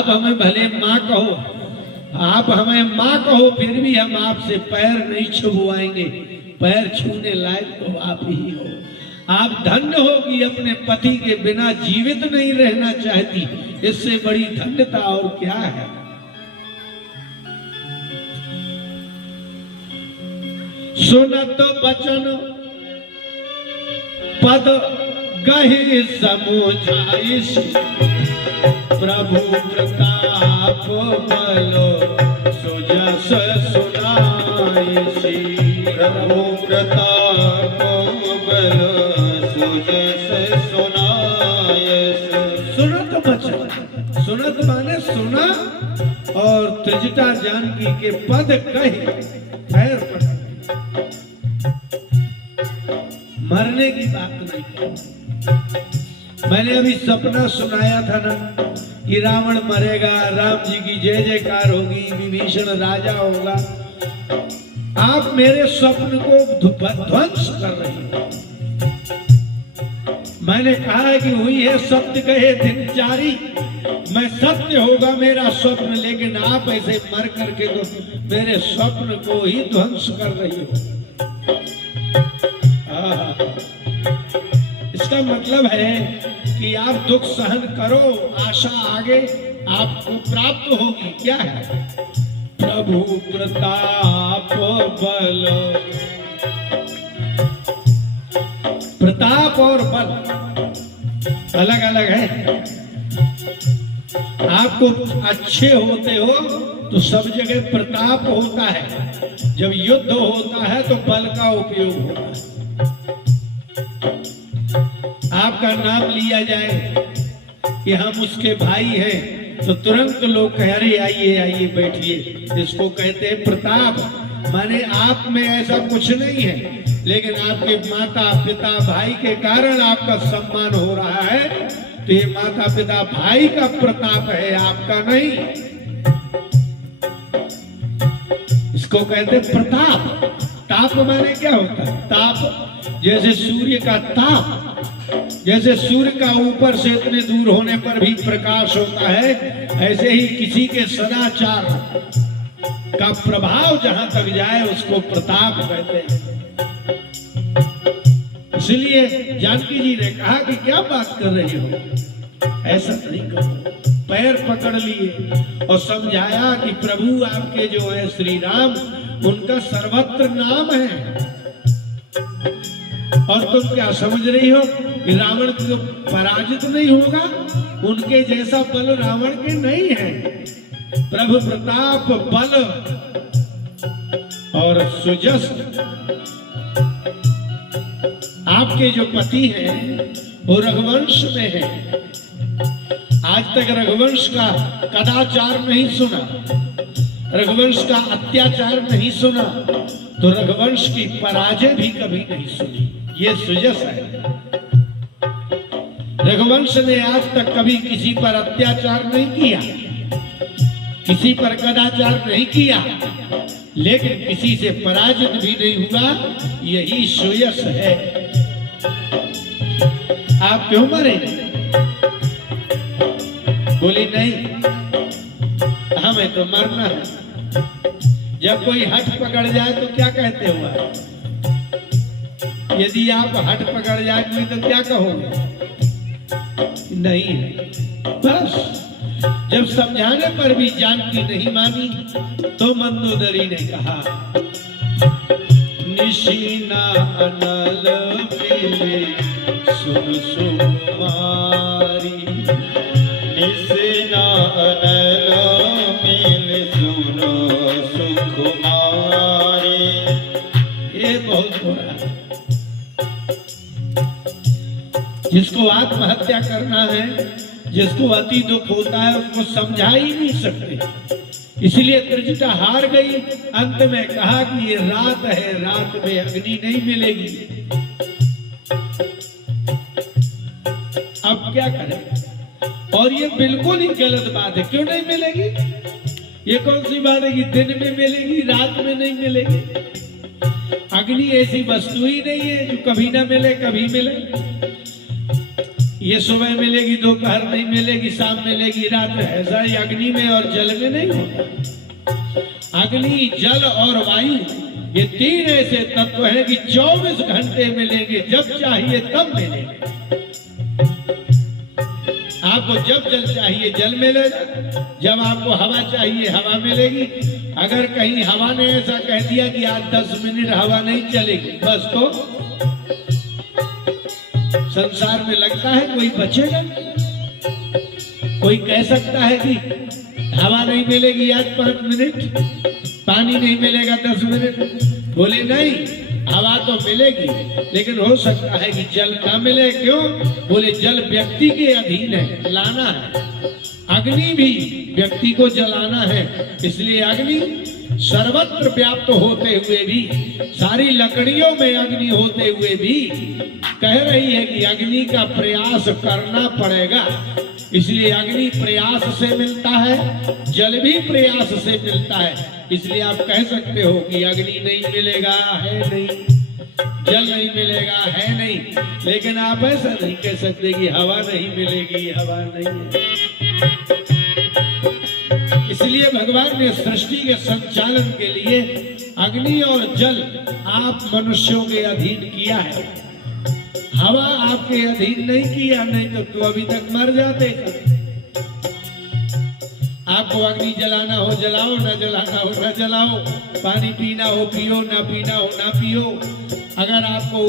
आप हमें भले माँ कहो, आप हमें माँ कहो, फिर भी हम आपसे पैर नहीं छुआएंगे। पैर छूने लायक तो आप ही हो। आप धन्य हो कि अपने पति के बिना जीवित नहीं रहना चाहती। इससे बड़ी धन्यता और क्या है। सुनत बचन पद गहि समुझाइस, प्रभु प्रताप बलो सुजस सुनाइसी। प्रभु प्रताप बलो सुजस सुनाइस। सुनत बचन, सुनत माने सुना, और त्रिजटा जानकी के पद कहे, पैर पड़, मरने की बात नहीं। मैंने अभी सपना सुनाया था ना कि रावण मरेगा, राम जी की जय जयकार होगी, विभीषण राजा होगा। आप मेरे स्वप्न को ध्वंस कर रही हो। मैंने कहा है कि हुई है सत्य कहे दिन जारी, मैं सत्य होगा मेरा स्वप्न, लेकिन आप ऐसे मर करके तो मेरे स्वप्न को ही ध्वंस कर रही हो। इसका मतलब है कि आप दुख सहन करो, आशा आगे आपको प्राप्त होगी। क्या है? प्रभु प्रताप बल। प्रताप और बल अलग अलग है। आपको अच्छे होते हो तो सब जगह प्रताप होता है, जब युद्ध होता है तो बल का उपयोग होता है। आपका नाम लिया जाए कि हम उसके भाई हैं तो तुरंत लोग कह रहे आइए आइए बैठिए। इसको कहते हैं प्रताप। माने आप में ऐसा कुछ नहीं है, लेकिन आपके माता पिता भाई के कारण आपका सम्मान हो रहा है। तो ये माता पिता भाई का प्रताप है, आपका नहीं। इसको कहते हैं प्रताप। ताप माने क्या होता है? ताप जैसे सूर्य का ताप, जैसे सूर्य का ऊपर से इतने दूर होने पर भी प्रकाश होता है, ऐसे ही किसी के सदाचार का प्रभाव जहां तक जाए उसको प्रताप कहते हैं। इसलिए जानकी जी ने कहा कि क्या बात कर रही हो, ऐसा नहीं करो। पैर पकड़ लिए और समझाया कि प्रभु आपके जो है श्री राम, उनका सर्वत्र नाम है। और तुम क्या समझ रही हो कि रावण को पराजित नहीं होगा? उनके जैसा बल रावण के नहीं है। प्रभु प्रताप बल और सुजस। आपके जो पति हैं वो रघुवंश में है। आज तक रघुवंश का कदाचार नहीं सुना, रघुवंश का अत्याचार नहीं सुना, तो रघुवंश की पराजय भी कभी नहीं सुनी। ये सुजस है। रघुवंश ने आज तक कभी किसी पर अत्याचार नहीं किया, किसी पर कदाचार नहीं किया, लेकिन किसी से पराजित भी नहीं हुआ। यही सुयस है। आप क्यों मरे? बोली नहीं, हमें तो मरना है। जब कोई हट पकड़ जाए तो क्या कहते हो आप? यदि आप हट पकड़ जाएंगे तो क्या कहोगे? नहीं है। बस जब समझाने पर भी जानकी नहीं मानी तो मंदोदरी ने कहा, निशीना अनल मिले सुन सुकुमारी। निशीना अनल मिले सुन सुकुमारी। ये बहुत बुरा है। जिसको आत्महत्या करना है, जिसको अति दुख होता है, उसको समझा ही नहीं सकते। इसलिए त्रिजटा हार गई। अंत में कहा कि ये रात है, रात में अग्नि नहीं मिलेगी। अब क्या करें? और ये बिल्कुल ही गलत बात है। क्यों नहीं मिलेगी? ये कौन सी बात है कि दिन में मिलेगी, रात में नहीं मिलेगी? अग्नि ऐसी वस्तु ही नहीं है जो कभी ना मिले कभी मिले। ये सुबह मिलेगी, दोपहर नहीं मिलेगी, शाम मिलेगी, रात में। ऐसा ही अग्नि में और जल में नहीं होता। अग्नि, जल और वायु ये तीन ऐसे तत्व हैं कि 24 घंटे मिलेंगे, जब चाहिए तब मिलेंगे। आपको जब जल चाहिए जल मिलेगा, जब आपको हवा चाहिए हवा मिलेगी। अगर कहीं हवा ने ऐसा कह दिया कि आज 10 मिनट हवा नहीं चलेगी, बस तो संसार में लगता है कोई बचेगा? कोई कह सकता है कि हवा नहीं मिलेगी आज 5 मिनट, पानी नहीं मिलेगा 10 मिनट? बोले नहीं, हवा तो मिलेगी, लेकिन हो सकता है कि जल ना मिले। क्यों? बोले जल व्यक्ति के अधीन है, लाना है। अग्नि भी व्यक्ति को जलाना है, इसलिए अग्नि सर्वत्र व्याप्त होते हुए भी, सारी लकड़ियों में अग्नि होते हुए भी कह रही है कि अग्नि का प्रयास करना पड़ेगा। इसलिए अग्नि प्रयास से मिलता है, जल भी प्रयास से मिलता है। इसलिए आप कह सकते हो कि अग्नि नहीं मिलेगा, है नहीं, जल नहीं मिलेगा, है नहीं, लेकिन आप ऐसा नहीं कह सकते कि हवा नहीं मिलेगी, हवा नहीं है। इसलिए भगवान ने सृष्टि के संचालन के लिए अग्नि और जल आप मनुष्यों के अधीन किया है। हवा आपके अधीन नहीं किया, नहीं तो अभी तक मर जाते। आपको अग्नि जलाना हो जलाओ, न जलाना हो न जलाओ, पानी पीना हो पियो, ना पीना हो ना पियो। अगर आपको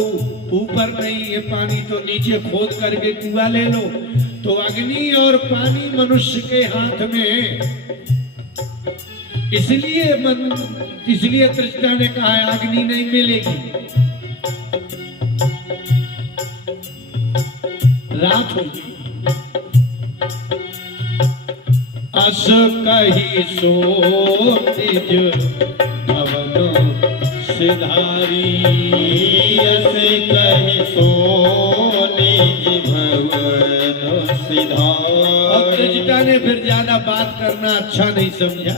ऊपर नहीं है पानी तो नीचे खोद करके कुआं ले लो। तो अग्नि और पानी मनुष्य के हाथ में है। इसलिए तृष्णा ने कहा है अग्नि नहीं मिलेगी। रात होगी, अस कही सो निज भवन सिधारी, अस कही सो निज भवन सिधारी। अब तृष्णा ने फिर ज्यादा बात करना अच्छा नहीं समझा,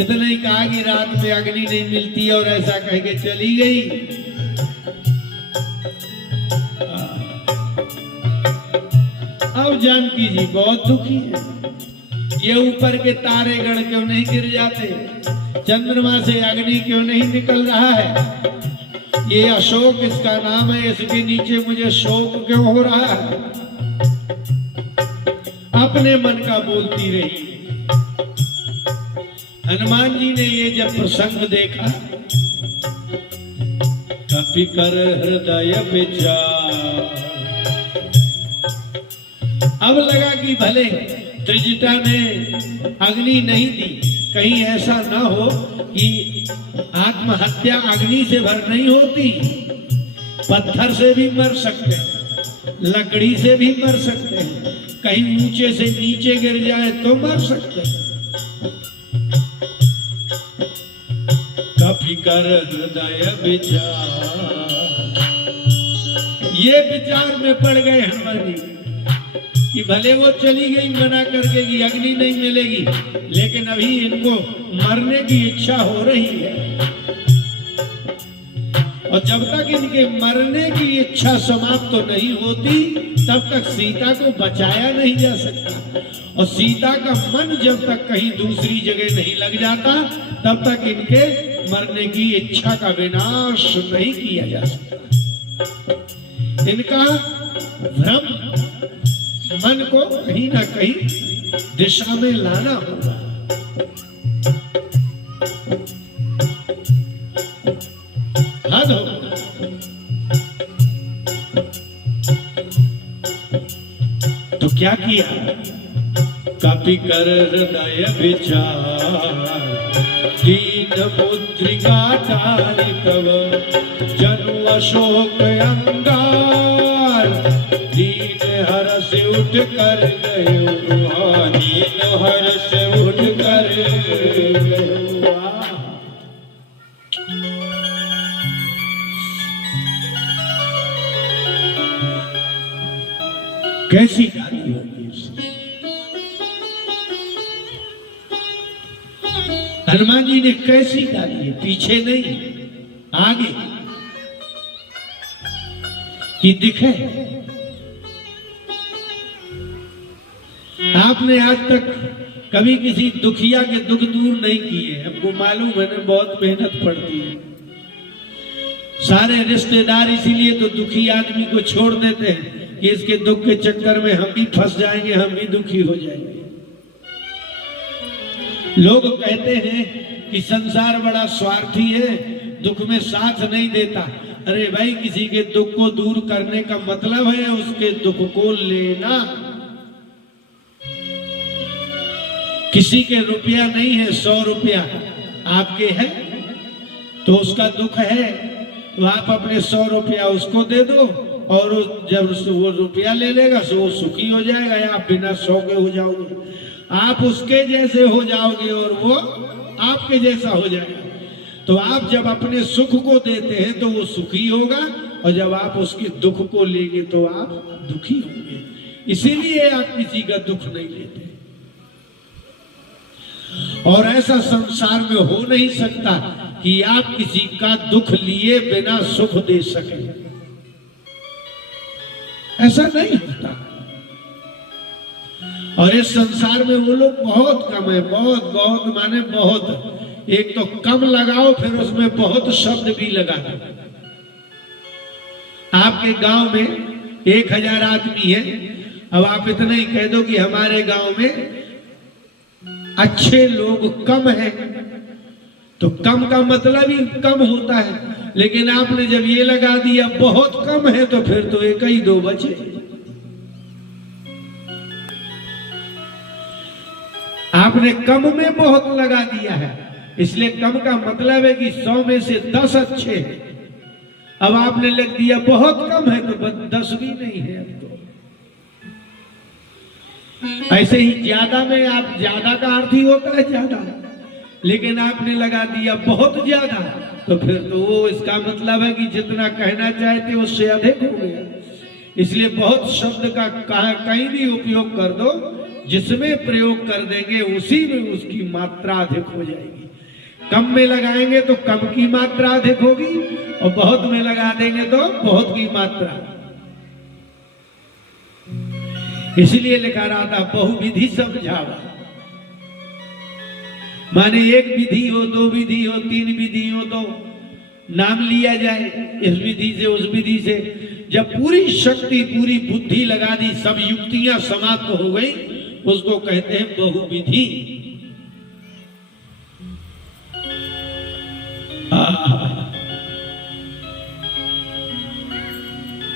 इतना ही कहा कि रात में अग्नि नहीं मिलती और ऐसा कह के चली गई। अब जानकी जी बहुत दुखी है। ये ऊपर के तारे गण क्यों नहीं गिर जाते? चंद्रमा से अग्नि क्यों नहीं निकल रहा है? ये अशोक इसका नाम है, इसके नीचे मुझे शोक क्यों हो रहा है? अपने मन का बोलती रही। हनुमान जी ने ये जब प्रसंग देखा, कपि कर हृदय विचार। अब लगा कि भले त्रिजटा ने अग्नि नहीं दी, कहीं ऐसा ना हो कि आत्महत्या अग्नि से भर नहीं होती। पत्थर से भी मर सकते हैं, लकड़ी से भी मर सकते हैं, कहीं ऊंचे से नीचे गिर जाए तो मर सकते हैं। कपि कर हृदय विचार, ये विचार में पड़ गए हनुमान जी कि भले वो चली गई मना करके कि अग्नि नहीं मिलेगी, लेकिन अभी इनको मरने की इच्छा हो रही है। और जब तक इनके मरने की इच्छा समाप्त तो नहीं होती, तब तक सीता को बचाया नहीं जा सकता। और सीता का मन जब तक कहीं दूसरी जगह नहीं लग जाता, तब तक इनके मरने की इच्छा का विनाश नहीं किया जा सकता। इनका भ्रम मन को कहीं ना कहीं दिशा में लाना होगा। हद हो। तो क्या किया? कपि कर हृदय विचार, दीन मुद्रिका डाली तव जनु अशोक अंगार। दीन हर्ष उठ कर गयो, दीन हर्ष उठ कर गयो। कैसी गाली होगी उसकी? हनुमान जी ने कैसी गाली है? पीछे नहीं, आगे कि दिखे आपने आज तक कभी किसी दुखिया के दुख दूर नहीं किए, हमको मालूम है ना, बहुत मेहनत पड़ती है। सारे रिश्तेदार इसीलिए तो दुखी आदमी को छोड़ देते हैं कि इसके दुख के चक्कर में हम भी फंस जाएंगे, हम भी दुखी हो जाएंगे। लोग कहते हैं कि संसार बड़ा स्वार्थी है, दुख में साथ नहीं देता। अरे भाई, किसी के दुख को दूर करने का मतलब है उसके दुख को लेना। किसी के रुपया नहीं है, 100 रुपया आपके है तो उसका दुख है, तो आप अपने 100 रुपया उसको दे दो, और जब वो रुपया ले लेगा तो वो सुखी हो जाएगा, या आप बिना 100 के हो जाओगे। आप उसके जैसे हो जाओगे और वो आपके जैसा हो जाएगा। तो आप जब अपने सुख को देते हैं तो वो सुखी होगा, और जब आप उसके दुख को लेंगे तो आप दुखी होंगे। इसीलिए आप किसी का दुख नहीं लेते। और ऐसा संसार में हो नहीं सकता कि आप किसी का दुख लिए बिना सुख दे सके, ऐसा नहीं होता। और इस संसार में वो लोग बहुत कम है, बहुत बहुत माने बहुत। एक तो कम लगाओ, फिर उसमें बहुत शब्द भी लगा दो। आपके गांव में 1000 आदमी है, अब आप इतना ही कह दो कि हमारे गांव में अच्छे लोग कम हैं, तो कम का मतलब ही कम होता है। लेकिन आपने जब ये लगा दिया बहुत कम है, तो फिर तो 1 ही 2 बचे। आपने कम में बहुत लगा दिया है, इसलिए कम का मतलब है कि 100 में से 10 अच्छे हैं। अब आपने लिख दिया बहुत कम है, तो 10 भी नहीं है अब तो। ऐसे ही ज्यादा में आप, ज्यादा का अर्थ ही होता है ज्यादा, लेकिन आपने लगा दिया बहुत ज्यादा, तो फिर तो वो इसका मतलब है कि जितना कहना चाहते उससे अधिक हो गया। इसलिए बहुत शब्द का कहीं भी उपयोग कर दो, जिसमें प्रयोग कर देंगे उसी में उसकी मात्रा अधिक हो जाएगी। कम में लगाएंगे तो कम की मात्रा अधिक होगी, और बहुत में लगा देंगे तो बहुत की मात्रा। इसलिए लिखा रहा था बहुविधि समझावा, माने 1 विधि हो, 2 विधि हो, 3 विधि हो तो नाम लिया जाए इस विधि से उस विधि से। जब पूरी शक्ति पूरी बुद्धि लगा दी, सब युक्तियां समाप्त हो गई, उसको कहते हैं बहुविधि।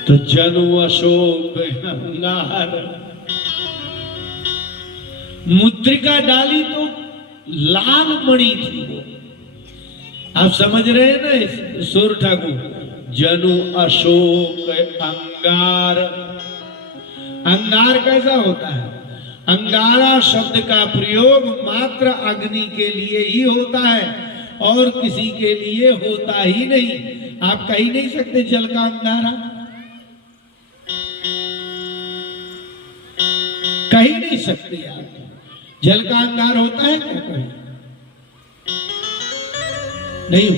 तो जनु अशोक अंगार, मुद्रिका डाली तो लाल मणि थी वो। आप समझ रहे हैं ना सुर ठाकुर? जनु अशोक अंगार। अंगार कैसा होता है? अंगारा शब्द का प्रयोग मात्र अग्नि के लिए ही होता है, और किसी के लिए होता ही नहीं। आप कह ही नहीं सकते जल का अंगारा, कह ही नहीं सकते आप। जल का अंगार होता है क्या? कहीं नहीं।